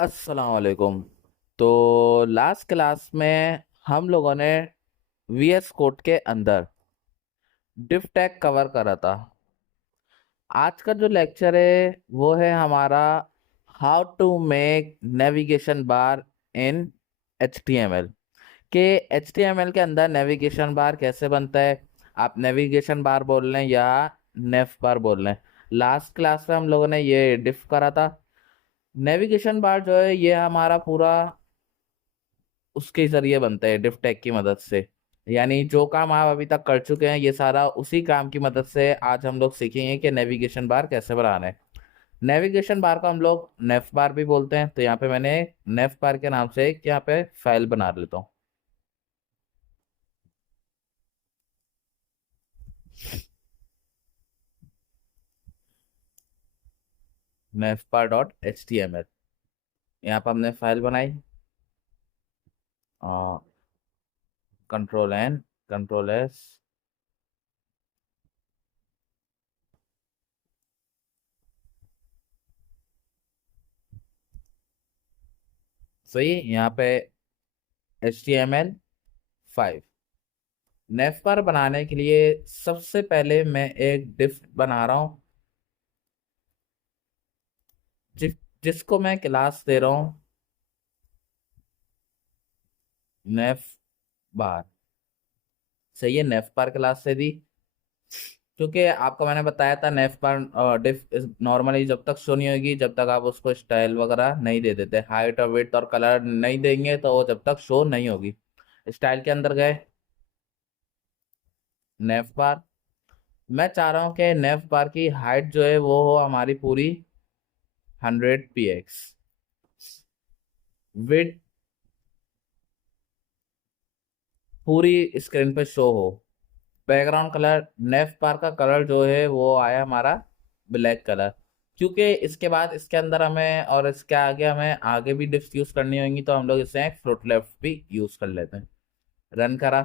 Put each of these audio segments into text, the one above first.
अस्सलाम वालेकुम। तो लास्ट क्लास में हम लोगों ने वीएस कोड के अंदर डिफ टैग कवर करा था। आज का जो लेक्चर है वो है हमारा how to make navigation bar in HTML के HTML के अंदर नेविगेशन बार कैसे बनता है। आप नेविगेशन बार बोल लें या नेफ बार बोल लें। लास्ट क्लास में हम लोगों ने ये डिफ करा था। नेविगेशन बार जो है ये हमारा पूरा उसके जरिए बनते हैं डिफ टैग की मदद से। यानी जो काम आप अभी तक कर चुके हैं ये सारा उसी काम की मदद से आज हम लोग सीखेंगे कि नेविगेशन बार कैसे बनाना है। नेविगेशन बार को हम लोग नेफ बार भी बोलते हैं। तो यहाँ पे मैंने नेफ बार के नाम से एक यहाँ पे फाइल बना लेता हूँ। नेफ बार डॉट HTML यहाँ पर हमने फाइल बनाई। Control N control S। सही है। यहाँ पे HTML5 नेफ बार बनाने के लिए सबसे पहले मैं एक डिफ बना रहा हूँ जिसको मैं क्लास दे रहा हूँ नेफ बार। सही है। नेफ बार क्लास से दी क्योंकि आपको मैंने बताया था नेफ बार डिफ नॉर्मली जब तक शो नहीं होगी जब तक आप उसको स्टाइल वगैरह नहीं दे देते, हाइट और विड्थ और कलर नहीं देंगे तो वो जब तक शो नहीं होगी। स्टाइल के अंदर गए नेफ बार। मैं चाह रहा हूँ कि नेफ बार की हाइट जो है वो हो हमारी पूरी 100 px। विड्थ पूरी स्क्रीन पे शो हो। बैकग्राउंड कलर नेफ बार का कलर जो है वो आया हमारा ब्लैक कलर। क्योंकि इसके बाद इसके अंदर हमें और इसके आगे हमें आगे भी डिफ्स यूज करनी होंगी तो हम लोग इसे एक फ्लोट लेफ्ट भी यूज कर लेते हैं। रन करा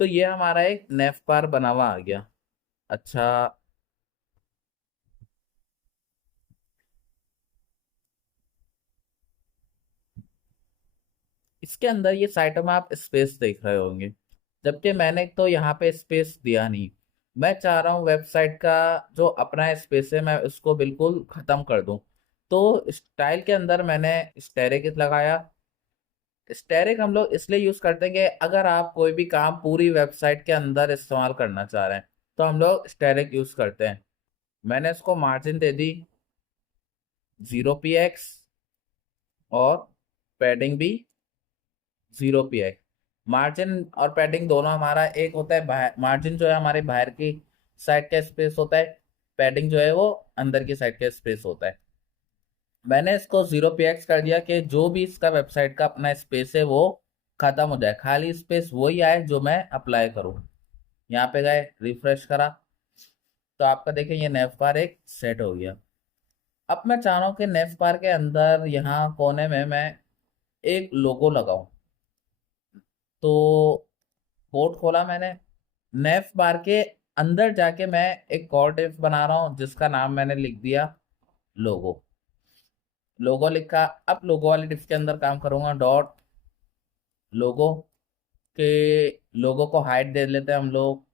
तो ये हमारा एक नेफ बार बना हुआ आ गया। अच्छा, इसके अंदर ये साइट में आप स्पेस देख रहे होंगे जबकि मैंने तो यहाँ पे स्पेस दिया नहीं। मैं चाह रहा हूँ वेबसाइट का जो अपना स्पेस है मैं उसको बिल्कुल खत्म कर दूं। तो स्टाइल के अंदर मैंने स्टेरिक लगाया। स्टेरिक हम लोग इसलिए यूज करते हैं कि अगर आप कोई भी काम पूरी वेबसाइट के अंदर इस्तेमाल करना चाह रहे हैं तो हम लोग स्टेरिक यूज करते हैं। मैंने इसको मार्जिन दे दी 0 px और पैडिंग भी 0 px। मार्जिन और पैडिंग दोनों हमारा एक होता है। बाहर मार्जिन जो है हमारे बाहर की साइड का स्पेस होता है, पैडिंग जो है वो अंदर की साइड का स्पेस होता है। मैंने इसको 0 px कर दिया कि जो भी इसका वेबसाइट का अपना स्पेस है वो खत्म हो जाए, खाली स्पेस वही आए जो मैं अप्लाई करूँ। यहाँ पे गए रिफ्रेश करा तो आपका देखें ये नेव बार एक सेट हो गया। अब मैं चाह रहा हूँ कि नेव बार के अंदर यहाँ कोने में मैं एक लोगो लगाऊं। तो कोड खोला मैंने। नेव बार के अंदर जाके मैं एक और डिफ बना रहा हूँ जिसका नाम मैंने लिख दिया लोगो। लोगो लिखा। अब लोगो वाली डिफ के अंदर काम करूंगा डॉट लोगो के। लोगो को हाइट दे लेते हैं हम लोग।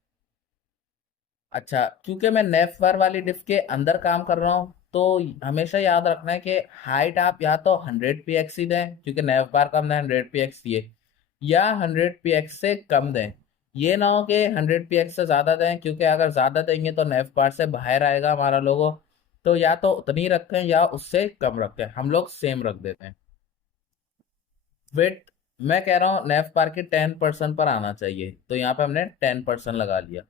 अच्छा, क्योंकि मैं नेफ बार वाली डिफ के अंदर काम कर रहा हूँ तो हमेशा याद रखना है कि हाइट आप या तो 100 px ही दें क्योंकि नेफ बार का हमने 100 px दिए, या 100 px से कम दें। ये ना हो कि 100 px से ज्यादा दें क्योंकि अगर ज्यादा देंगे तो नेफ बार से बाहर आएगा हमारा लोगो। तो या तो उतनी रखें या उससे कम रखें, हम लोग सेम रख देते हैं। वेट मैं कह रहा हूँ नेफ बार के 10% पर आना चाहिए तो यहाँ पे हमने 10% लगा लिया।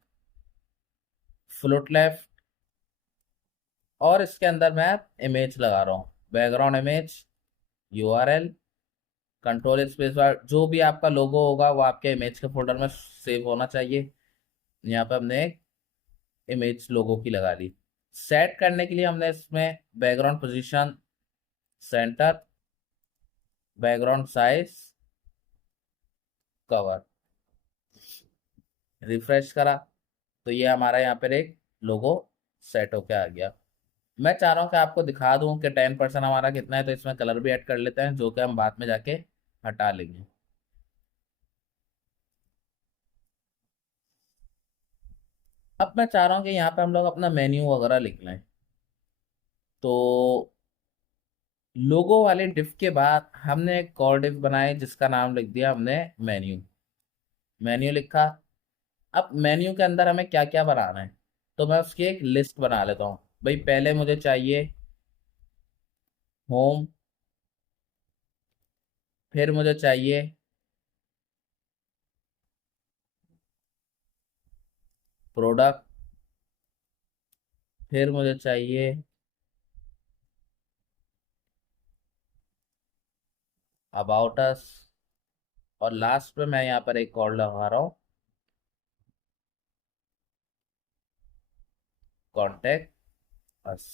फ्लोट लेफ्ट और इसके अंदर मैं इमेज लगा रहा हूँ background image URL control space bar. जो भी आपका लोगो होगा वो आपके इमेज के फोल्डर में सेव होना चाहिए। यहाँ पे हमने एक इमेज लोगो की लगा ली। सेट करने के लिए हमने इसमें background position, centre, background size, cover. Refresh करा तो ये हमारा यहाँ पर एक लोगो सेट होके आ गया। मैं चाह रहा हूँ कि आपको दिखा दूं कि 10% हमारा कितना है, तो इसमें कलर भी ऐड कर लेते हैं, जो कि हम बाद में जाके हटा लेंगे। अब मैं चाह रहा हूँ कि यहाँ पे हम लोग अपना मेन्यू वगैरह लिख लें। तो लोगो वाले डिफ के बाद हमने एक और डिफ बनाई जिसका नाम लिख दिया हमने मेन्यू। मेन्यू लिखा। अब मेन्यू के अंदर हमें क्या क्या बनाना है, तो मैं उसकी एक लिस्ट बना लेता हूँ। भाई पहले मुझे चाहिए होम, फिर मुझे चाहिए प्रोडक्ट, फिर मुझे चाहिए अबाउट अस, और लास्ट में मैं यहाँ पर एक और लगा रहा हूँ, कॉन्टेक्ट अस।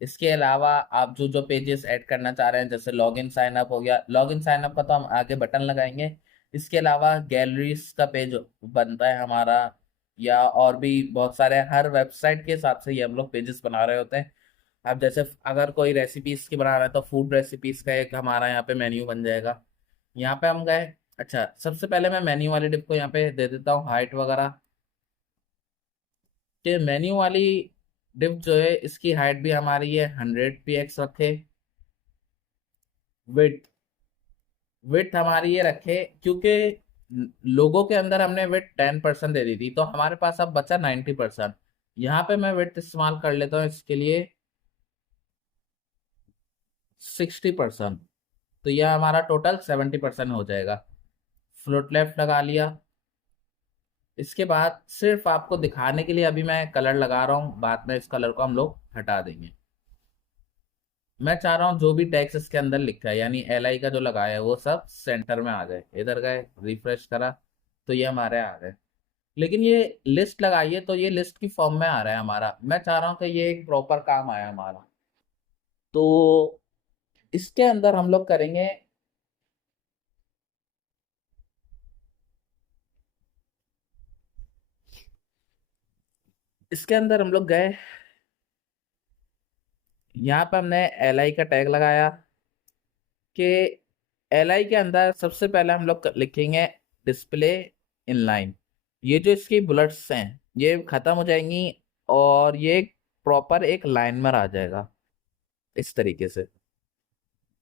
इसके अलावा आप जो जो पेजेस ऐड करना चाह रहे हैं, जैसे लॉगिन साइन अप हो गया, लॉगिन साइन अप का तो हम आगे बटन लगाएंगे। इसके अलावा गैलरीज का पेज बनता है हमारा, या और भी बहुत सारे, हर वेबसाइट के हिसाब से ये हम लोग पेजेस बना रहे होते हैं। अब जैसे अगर कोई रेसिपीज की बना रहा है तो फूड रेसिपीज का एक हमारा यहाँ पे मेन्यू बन जाएगा। यहाँ पे हम गए। अच्छा, सबसे पहले मैं मेन्यू वाली डिप को यहाँ पे दे देता हूँ हाइट वगैरह। कि मेन्यू वाली डिप जो है इसकी हाइट भी हमारी ये 100 px रखे। विथ विथ हमारी ये रखे, क्योंकि लोगों के अंदर हमने विथ 10% दे दी थी, तो हमारे पास अब बचा 90%। यहाँ पे मैं विथ इस्तेमाल कर लेता हूँ इसके लिए 60%। तो यह हमारा टोटल 70% हो जाएगा। फ्लोट लेफ्ट लगा लिया। इसके बाद सिर्फ आपको दिखाने के लिए अभी मैं कलर लगा रहा हूँ, बाद में इस कलर को हम लोग हटा देंगे। मैं चाह रहा हूँ जो भी टैक्स इसके अंदर लिखा है, यानी एल आई का जो लगाया है, वो सब सेंटर में आ जाए। इधर गए, रिफ्रेश करा, तो ये हमारे आ गए। लेकिन ये लिस्ट लगाइए तो ये लिस्ट की फॉर्म में आ रहा है हमारा। मैं चाह रहा हूँ कि ये एक प्रॉपर काम आया हमारा। तो इसके अंदर हम लोग करेंगे, इसके अंदर हम लोग गए, यहाँ पे हमने एल आई का टैग लगाया। कि एल आई के अंदर सबसे पहले हम लोग लिखेंगे डिस्प्ले इनलाइन। ये जो इसकी बुलेट्स हैं ये खत्म हो जाएंगी, और ये प्रॉपर एक लाइन में आ जाएगा इस तरीके से।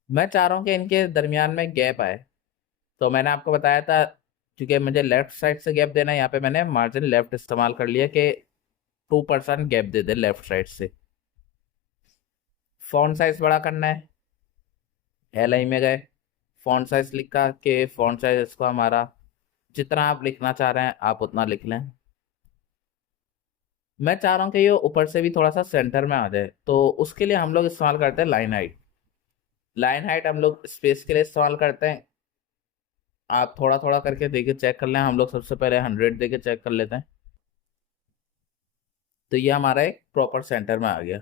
मैं चाह रहा हूँ कि इनके दरमियान में गैप आए। तो मैंने आपको बताया था, क्योंकि मुझे लेफ्ट साइड से गैप देना है, यहाँ पे मैंने मार्जिन लेफ्ट इस्तेमाल कर लिया कि 2% gap they they left side से। फॉन्ट साइज बड़ा करना है, एल आई में गए, फॉन्ट साइज लिखा कि फॉन्ट साइज इसको हमारा जितना आप लिखना चाह रहे हैं आप उतना लिख लें। मैं चाह रहा हूँ कि ये ऊपर से भी थोड़ा सा सेंटर में आ जाए, तो उसके लिए हम लोग इस्तेमाल करते हैं लाइन हाइट। लाइन हाइट हम लोग स्पेस के लिए इस्तेमाल करते हैं। आप थोड़ा थोड़ा करके देके चेक कर लें, हम लोग सबसे पहले 100 देके चेक कर लेते हैं। तो ये हमारा एक प्रॉपर सेंटर में आ गया।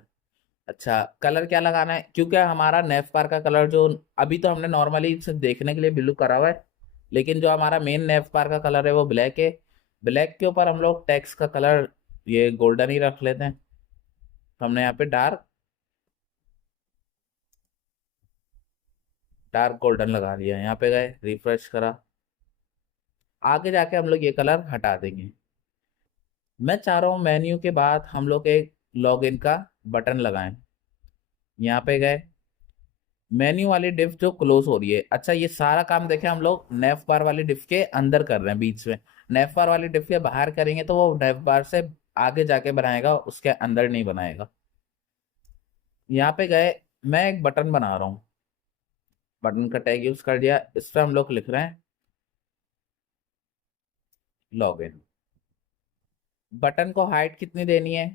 अच्छा, कलर क्या लगाना है, क्योंकि हमारा नेफ बार का कलर जो अभी तो हमने नॉर्मली सिर्फ देखने के लिए ब्लू करा हुआ है, लेकिन जो हमारा मेन नेफ बार का कलर है वो ब्लैक है। ब्लैक के ऊपर हम लोग टेक्स्ट का कलर ये गोल्डन ही रख लेते हैं। तो हमने यहाँ पे डार्क डार्क गोल्डन लगा लिया। यहाँ पे गए, रिफ्रेश करा, आगे जाके हम लोग ये कलर हटा देंगे। मैं चाह रहा हूँ मेन्यू के बाद हम लोग एक लॉगिन का बटन लगाएं। यहाँ पे गए, मेन्यू वाली डिफ जो क्लोज हो रही है। अच्छा, ये सारा काम देखें हम लोग नेफ बार वाली डिफ के अंदर कर रहे हैं, बीच में। नेफ बार वाली डिफ के बाहर करेंगे तो वो नेफ बार से आगे जाके बनाएगा, उसके अंदर नहीं बनाएगा। यहाँ पे गए, मैं एक बटन बना रहा हूँ, बटन का टैग यूज कर दिया। इस पर हम लोग लिख रहे हैं लॉगिन। बटन को हाइट कितनी देनी है,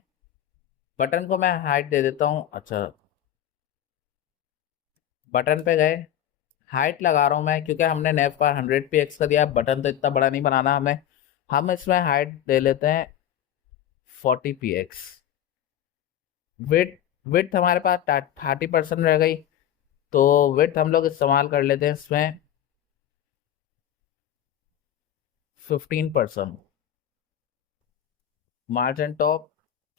बटन को मैं हाइट दे देता हूँ। अच्छा, बटन पे गए, हाइट लगा रहा हूँ मैं, क्योंकि हमने नेफ पर 100 px का दिया, बटन तो इतना बड़ा नहीं बनाना हमें। हम इसमें हाइट दे लेते हैं 40 px। विथ विथ हमारे पास 30% रह गई, तो विथ हम लोग इस्तेमाल कर लेते हैं इसमें 15%। मार्जिन टॉप,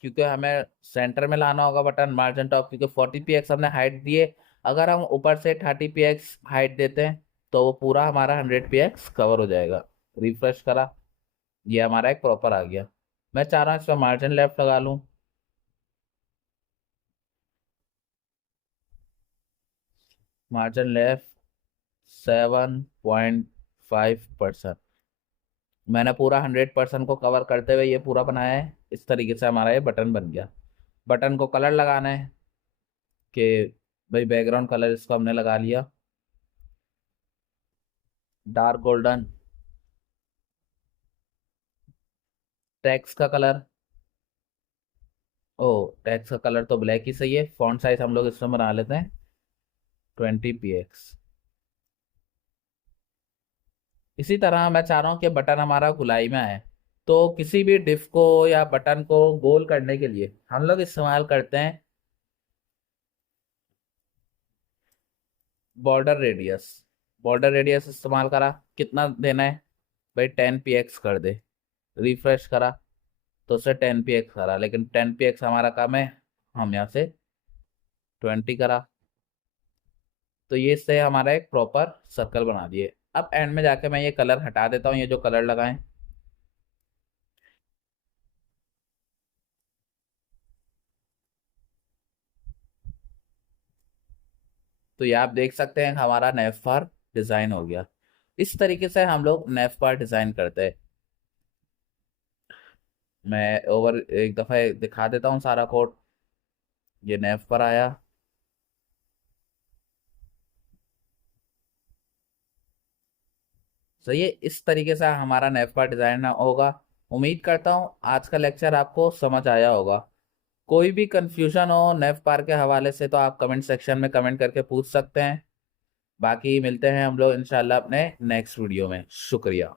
क्योंकि हमें सेंटर में लाना होगा बटन। मार्जिन टॉप क्योंकि 40 px हमने हाइट दिए, अगर हम ऊपर से 30 px हाइट देते हैं तो वो पूरा हमारा 100 px कवर हो जाएगा। रिफ्रेश करा, ये हमारा एक प्रॉपर आ गया। मैं चाह रहा हूँ इसमें मार्जिन लेफ्ट लगा लूँ। Margin left 7.5%। मैंने पूरा 100% को कवर करते हुए ये पूरा बनाया है। इस तरीके से हमारा ये बटन बन गया। बटन को कलर लगाना है कि भाई बैकग्राउंड कलर इसको हमने लगा लिया डार्क गोल्डन। टेक्स्ट का कलर, ओ टेक्स्ट का कलर तो ब्लैक ही सही है। फॉन्ट साइज हम लोग इसमें बना लेते हैं 20 px। इसी तरह मैं चाह रहा हूँ कि बटन हमारा गुलाई में आए, तो किसी भी डिफ को या बटन को गोल करने के लिए हम लोग इस्तेमाल करते हैं बॉर्डर रेडियस। बॉर्डर रेडियस इस्तेमाल करा, कितना देना है भाई, 10 px कर दे। रिफ्रेश करा तो उसे 10 px करा, लेकिन 10 px हमारा काम है, हम यहाँ से 20 करा। तो ये इससे हमारा एक प्रॉपर सर्कल बना दिए। अब एंड में जाके मैं ये कलर हटा देता हूँ, ये जो कलर लगाए। तो ये आप देख सकते हैं हमारा नेफ बार डिजाइन हो गया। इस तरीके से हम लोग नेफ बार डिजाइन करते हैं। मैं ओवर एक दफा दिखा देता हूँ सारा कोड। ये नेफ पर आया, सही है। इस तरीके से हमारा नेफ बार डिजाइन होगा। उम्मीद करता हूँ आज का लेक्चर आपको समझ आया होगा। कोई भी कंफ्यूजन हो नेफ बार के हवाले से तो आप कमेंट सेक्शन में कमेंट करके पूछ सकते हैं। बाकी मिलते हैं हम लोग इंशाल्लाह अपने नेक्स्ट वीडियो में। शुक्रिया।